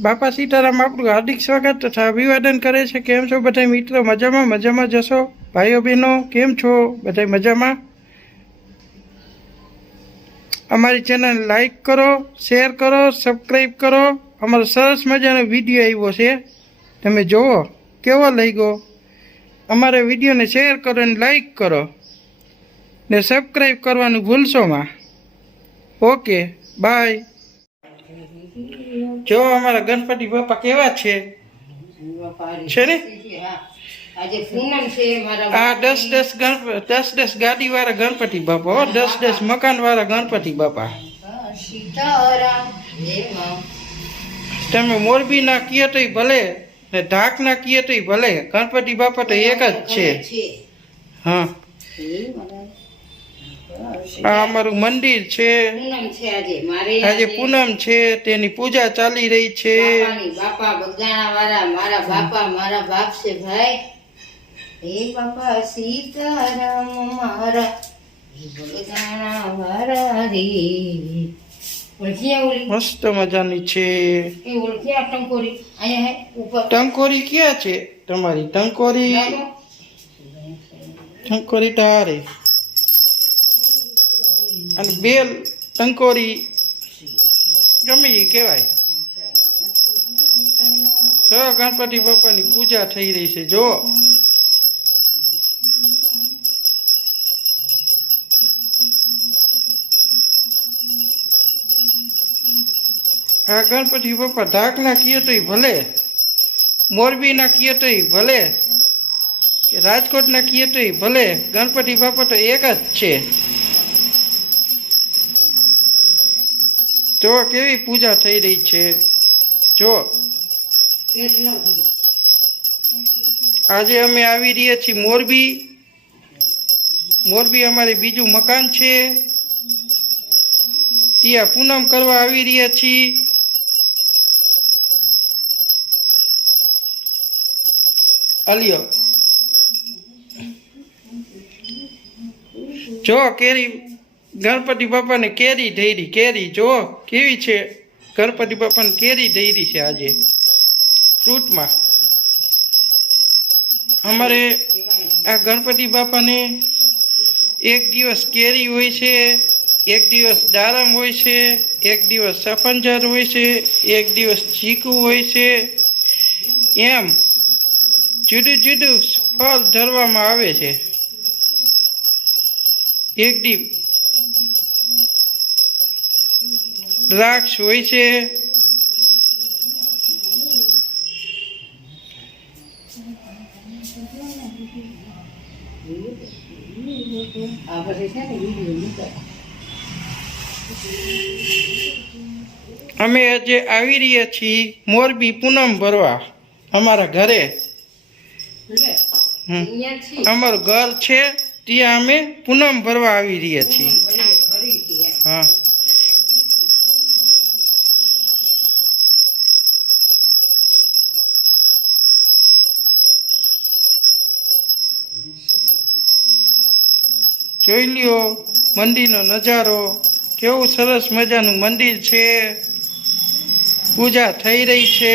બાપા સીતારામ આપણું હાર્દિક સ્વાગત તથા અભિવાદન કરે છે। કેમ છો બધા મિત્રો? મજામાં? મજામાં જશો? ભાઈઓ બહેનો કેમ છો? બધા મજામાં? અમારી ચેનલ લાઈક કરો, શેર કરો, સબસ્ક્રાઈબ કરો। અમારો સરસ મજાનો વિડીયો આવ્યો છે, તમે જુઓ કેવો લાગ્યો। અમારા વિડીયોને શેર કરો અને લાઈક કરો ને સબસ્ક્રાઈબ કરવાનું ભૂલશો માં। Okay, bye. જો અમારા ગણપતિ બાપા કેવા છે ને? આ 10 ગાડી વાળા ગણપતિ બાપા, 10 મકાન વાળા ગણપતિ બાપા। તમે મોરબી ના કીએ તો ભલે ને ઢાક ના કીએ તો ભલે, ગણપતિ બાપા તો એક જ છે। હા, આ અમારું મંદિર છે। આજે પૂનમ છે, તેની પૂજા ચાલી રહી છે। બાપા બગદાણા વાળા મારા બાપા, મારા બાપ છે ભાઈ। હે બાપા સીતારામ મારા બગદાણા વાળા રે। મસ્ત મજાની છે। એ ઓળખ્યા ટંકોરી અહીંયા હે ઉપર। ટંકોરી ક્યાં છે તમારી? ટંકોરી તારે અને બેલ ટંકોરી ગમે એ કહેવાય। તો ગણપતિ બાપાની પૂજા થઈ રહી છે। જો આ ગણપતિ બાપા ઢાક ના કીએ તો ભલે, મોરબી ના કીએ તો ભલે, કે રાજકોટ ના કીએ તો ભલે, ગણપતિ બાપા તો એક જ છે। જો કેવી પૂજા થઈ રહી છે। જો આજે અમે આવી રહ્યા છીએ મોરબી। મોરબી અમારે બીજું મકાન છે, ત્યાં પૂનમ કરવા આવી રહ્યા છીએ। અલિયો જો કેરી, ગણપતિ બાપાને કેરી ધૈરી, કેરી જો કેવી છે। ગણપતિ બાપાને કેરી ધૈરી છે આજે ફ્રૂટમાં। અમારે આ ગણપતિ બાપાને એક દિવસ કેરી હોય છે, એક દિવસ દાડમ હોય છે, એક દિવસ સફરજન હોય છે, એક દિવસ ચીકુ હોય છે। એમ જુદું જુદું ફળ ધરવામાં આવે છે। એક દી દ્રાક્ષ હોય છે। અમે આજે આવી રહ્યા છીએ મોરબી પૂનમ ભરવા અમારા ઘરે। અમારું ઘર છે ત્યાં અમે પૂનમ ભરવા આવી રહ્યા છીએ। હા, જોઈ લ્યો મંદિરનો નજારો, કેવું સરસ મજાનું મંદિર છે। પૂજા થઈ રહી છે।